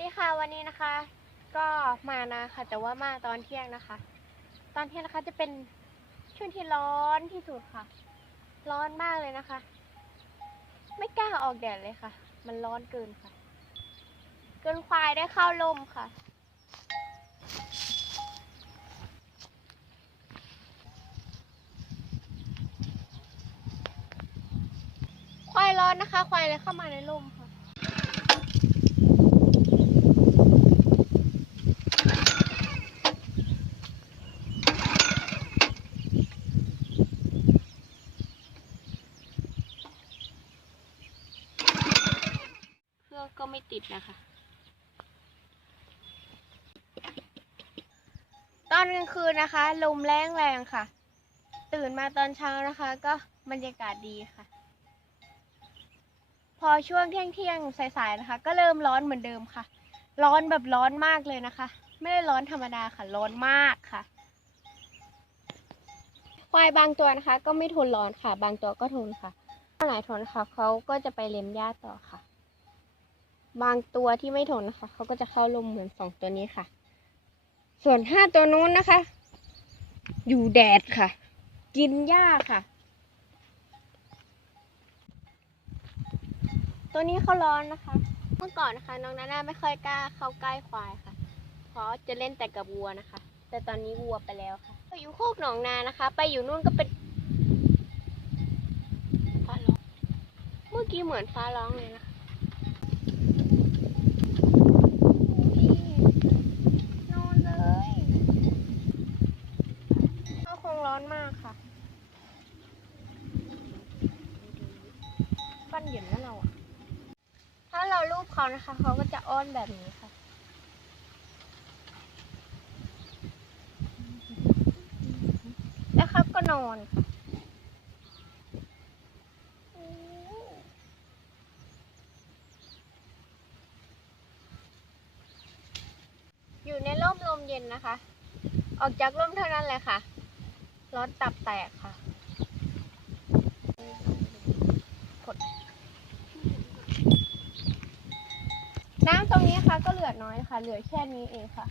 ดีค่ะวันนี้นะคะ ก็มานะคะแต่ว่ามาตอนเที่ยงนะคะ ตอนเที่ยงนะคะจะเป็นช่วงที่ร้อนที่สุดค่ะ ร้อนมากเลยนะคะ ไม่กล้าออกแดดเลยค่ะ มันร้อนเกินค่ะ เกินควายได้เข้าลมค่ะ ควายร้อนนะคะ ควายเลยเข้ามาในร่มค่ะ เครื่องก็ ไม่ติดนะคะ ตอนกลางคืนนะคะ ลมแรงแรงค่ะ ตื่นมาตอนเช้านะคะ ก็บรรยากาศดีค่ะ พอช่วงเที่ยงเที่ยงสายๆนะคะ ก็เริ่มร้อนเหมือนเดิมค่ะ ร้อนแบบร้อนมากเลยนะคะ ไม่ได้ร้อนธรรมดาค่ะ ร้อนมากค่ะควายบางตัวนะคะ ก็ไม่ทนร้อนค่ะ บางตัวก็ทนค่ะถ้าไหนทนค่ะเขาก็จะไปเล็มหญ้าต่อค่ะ บางตัวที่ไม่ทนนะคะเขาก็จะเข้าร่มเหมือนสองตัวนี้ค่ะ ส่วนห้าตัวนู้นนะคะ อยู่แดดค่ะ กินหญ้าค่ะ ตัวนี้เขาร้อนนะคะ เมื่อก่อนนะคะ น้องนาน่าไม่ค่อยกล้าเข้าใกล้ควายค่ะ เพราะจะเล่นแต่กับวัวนะคะ แต่ตอนนี้วัวไปแล้วค่ะไปอยู่โคกหนองนานะคะ ไปอยู่นู่นก็เป็นฟ้าร้องเมื่อกี้เหมือนฟ้าร้องเลยนะคะนอนเลยก็คง ร้อนมากค่ะฟันเยินนะเราอะถ้าเราลูบเขานะคะ เขาก็จะอ้อนแบบนี้ค่ะ แล้วเขาก็นอนอยู่ในร่มลมเย็นนะคะ ออกจากร่มเท่านั้นแหละค่ะ ร้อนตับแตกค่ะกดน้ำตรงนี้ค่ะ ก็เหลือน้อยค่ะ เหลือแค่นี้เองค่ะ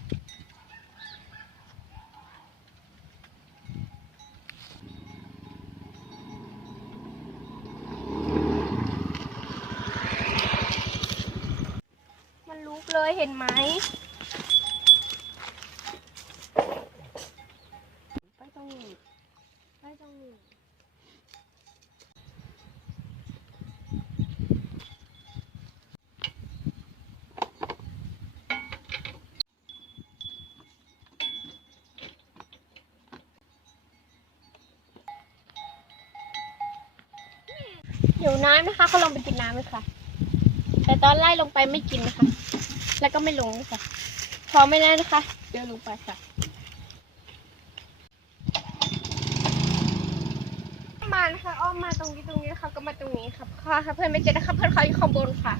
มันลุกเลยเห็นไหม ไปตรงนี้ไปตรงนี้ หิวน้ำนะคะเขาลงไปกินน้ำเลยค่ะ แต่ตอนไล่ลงไปไม่กินนะคะ แล้วก็ไม่ลงเลยค่ะ พอไม่ได้นะคะเดินลงไปค่ะมานะคะอ้อมมาตรงนี้ตรงนี้นะคะก็มาตรงนี้ครับค่ะค่ะเพื่อนไม่เจอนะคะเพื่อนเขาอยู่ข้างบนค่ะ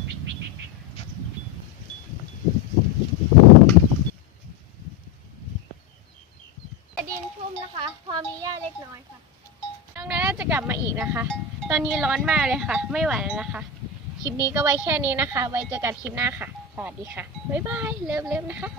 ดินชุ่มนะคะ พอมีหญ้าเล็กน้อยค่ะน้องน่าจะกลับมาอีกนะคะ ตอนนี้ร้อนมากเลยค่ะ ไม่ไหวแล้วนะคะ คลิปนี้ก็ไว้แค่นี้นะคะ ไว้เจอกันคลิปหน้าค่ะ สวัสดีค่ะ บ๊ายบายเลิฟเลิฟนะคะ